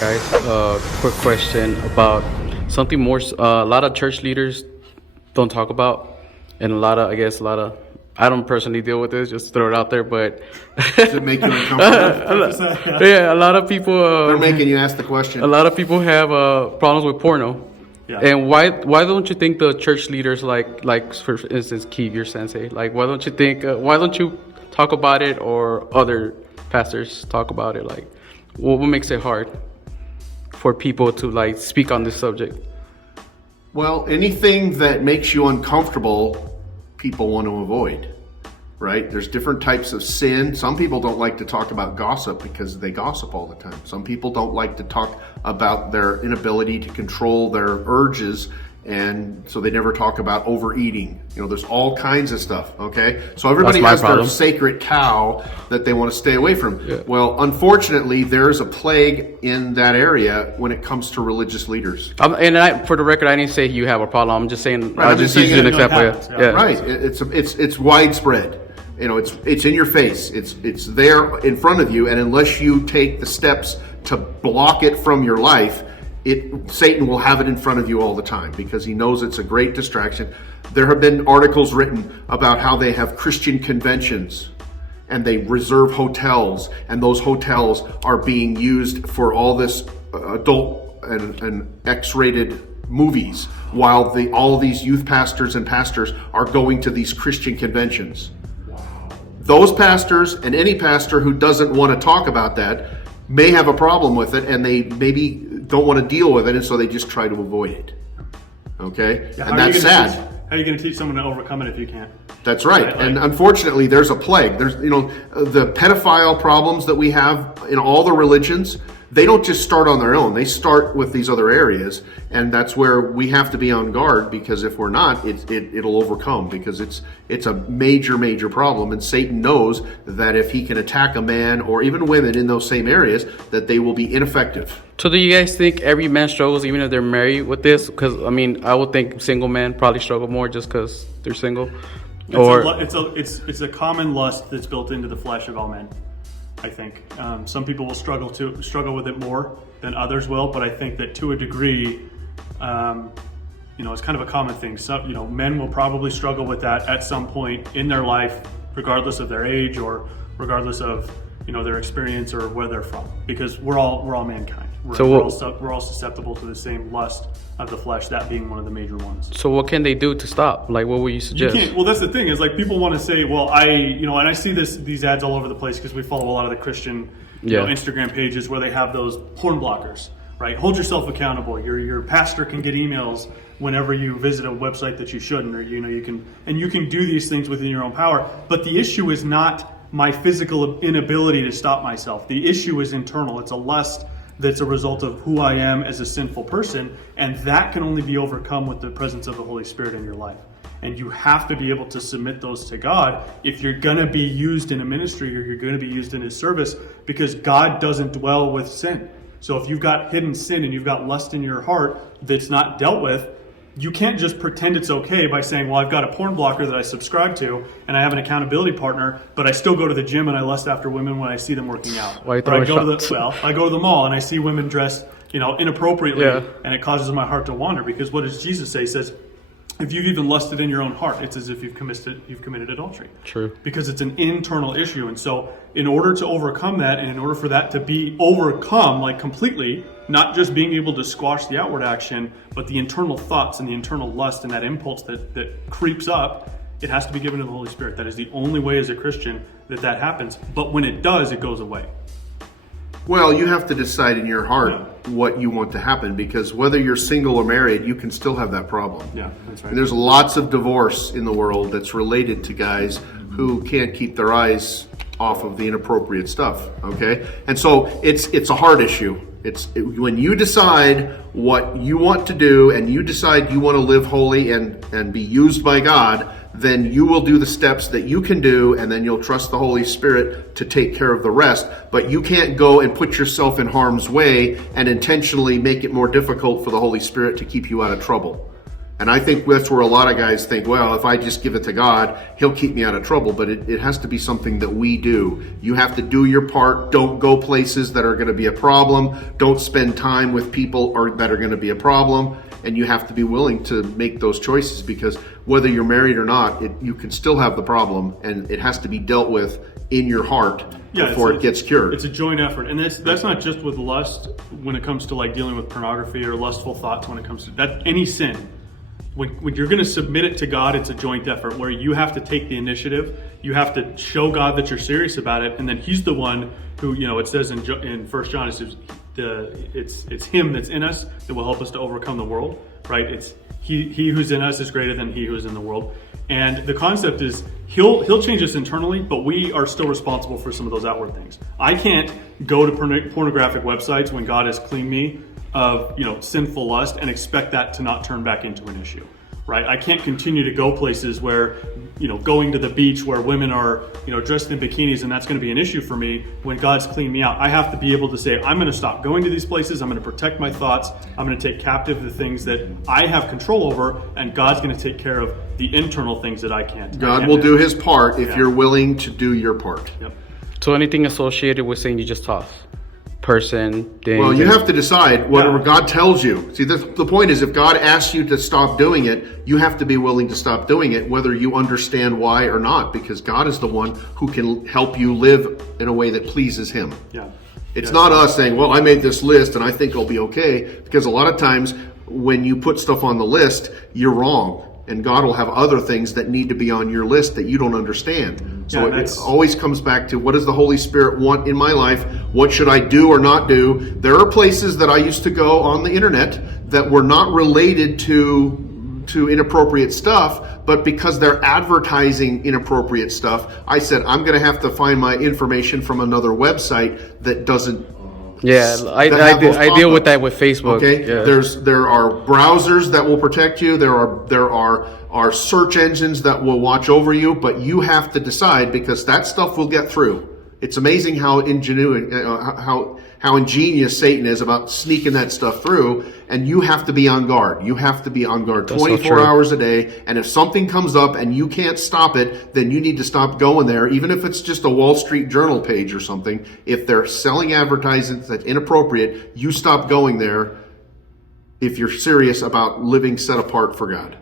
Guys, quick question about something more. A lot of church leaders don't talk about, and a lot of. I don't personally deal with this. Just throw it out there, but Does it make you uncomfortable? yeah, a lot of people. They're making you ask the question. A lot of people have problems with porno. Yeah. And why don't you think the church leaders like for instance Keith, your sensei, like why don't you talk about it, or other pastors talk about it? Like what makes it hard for people to like speak on this subject? Well, anything that makes you uncomfortable, people want to avoid, right? There's different types of sin. Some people don't like to talk about gossip because they gossip all the time. Some people don't like to talk about their inability to control their urges, and so they never talk about overeating. There's all kinds of stuff, okay? So everybody has their sacred cow that they want to stay away from. Yeah. Well, unfortunately, there's a plague in that area when it comes to religious leaders. For the record, I didn't say you have a problem. I'm just saying, Right, I just used an example. Yeah. Right. It's widespread. It's in your face. It's there in front of you, and unless you take the steps to block it from your life, Satan will have it in front of you all the time because he knows it's a great distraction. There have been articles written about how they have Christian conventions and they reserve hotels, and those hotels are being used for all this adult and X-rated movies, while all these youth pastors and pastors are going to these Christian conventions. Those pastors and any pastor who doesn't want to talk about that may have a problem with it, and they maybe don't want to deal with it, and so they just try to avoid it. Okay? Yeah, and that's sad. How are you going to teach someone to overcome it if you can't? That's right. And unfortunately, there's a plague. There's, the pedophile problems that we have in all the religions, they don't just start on their own. They start with these other areas, and that's where we have to be on guard, because if we're not, it'll overcome, because it's a major problem, and Satan knows that if he can attack a man or even women in those same areas, that they will be ineffective. So do you guys think every man struggles even if they're married with this? Because I would think single men probably struggle more just because they're single. It's a common lust that's built into the flesh of all men. I think some people will struggle with it more than others will, but I think that to a degree, it's kind of a common thing. So, men will probably struggle with that at some point in their life, regardless of their age or regardless of their experience or where they're from, because we're all mankind. We're all susceptible to the same lust of the flesh, that being one of the major ones. So what can they do to stop? Like, what would you suggest? Well, that's the thing, is like people want to say, well, and I see these ads all over the place because we follow a lot of the Christian Instagram pages where they have those porn blockers, right? Hold yourself accountable. Your pastor can get emails whenever you visit a website that you shouldn't, or you can do these things within your own power. But the issue is not my physical inability to stop myself. The issue is internal. It's a lust that's a result of who I am as a sinful person, and that can only be overcome with the presence of the Holy Spirit in your life. And you have to be able to submit those to God if you're going to be used in a ministry, or you're going to be used in His service, because God doesn't dwell with sin. So if you've got hidden sin and you've got lust in your heart that's not dealt with, you can't just pretend it's okay by saying, well, I've got a porn blocker that I subscribe to and I have an accountability partner, but I still go to the gym and I lust after women when I see them working out. Why I go to the mall and I see women dressed, inappropriately, and it causes my heart to wander, because what does Jesus say? He says, if you've even lusted in your own heart, it's as if you've committed adultery. True. Because it's an internal issue. And so in order to overcome that, and in order for that to be overcome, like completely, not just being able to squash the outward action, but the internal thoughts and the internal lust and that impulse that creeps up, it has to be given to the Holy Spirit. That is the only way as a Christian that happens. But when it does, it goes away. Well, you have to decide in your heart what you want to happen, because whether you're single or married, you can still have that problem. Yeah, that's right. And there's lots of divorce in the world that's related to guys who can't keep their eyes off of the inappropriate stuff, okay? And so it's a hard issue. When you decide what you want to do, and you decide you want to live holy and be used by God, then you will do the steps that you can do, and then you'll trust the Holy Spirit to take care of the rest. But you can't go and put yourself in harm's way and intentionally make it more difficult for the Holy Spirit to keep you out of trouble. And I think that's where a lot of guys think, well, if I just give it to God, he'll keep me out of trouble. But it has to be something that we do. You have to do your part. Don't go places that are going to be a problem. Don't spend time with people that are going to be a problem. And you have to be willing to make those choices, because whether you're married or not, you can still have the problem, and it has to be dealt with in your heart before it gets cured. It's a joint effort, and that's not just with lust when it comes to like dealing with pornography or lustful thoughts. When it comes to that, any sin, when you're going to submit it to God, it's a joint effort where you have to take the initiative. You have to show God that you're serious about it, and then He's the one who, it says in 1 John, it's Him that's in us that will help us to overcome the world, right? It's He who's in us is greater than he who's in the world. And the concept is he'll change us internally, but we are still responsible for some of those outward things. I can't go to pornographic websites when God has cleaned me of sinful lust and expect that to not turn back into an issue, right? I can't continue to go places where going to the beach where women are dressed in bikinis, and that's going to be an issue for me when God's cleaned me out. I have to be able to say, I'm going to stop going to these places. I'm going to protect my thoughts. I'm going to take captive the things that I have control over, and God's going to take care of the internal things that I can't. God will do His part if you're willing to do your part. Yep. So anything associated with saying you just toss? Person, thing. Well, you have to decide whatever God tells you. See, the point is, if God asks you to stop doing it, you have to be willing to stop doing it, whether you understand why or not, because God is the one who can help you live in a way that pleases Him. Yeah. It's not us saying, well, I made this list and I think I'll be okay, because a lot of times when you put stuff on the list, you're wrong. And God will have other things that need to be on your list that you don't understand. So it always comes back to, what does the Holy Spirit want in my life? What should I do or not do? There are places that I used to go on the internet that were not related to inappropriate stuff, but because they're advertising inappropriate stuff, I said, I'm going to have to find my information from another website that doesn't. Yeah, I deal with that with Facebook. Okay, yeah. There are browsers that will protect you. There are search engines that will watch over you, but you have to decide, because that stuff will get through. It's amazing how ingenious Satan is about sneaking that stuff through, and you have to be on guard. You have to be on guard 24 hours a day, and if something comes up and you can't stop it, then you need to stop going there, even if it's just a Wall Street Journal page or something. If they're selling advertisements that's inappropriate, you stop going there if you're serious about living set apart for God.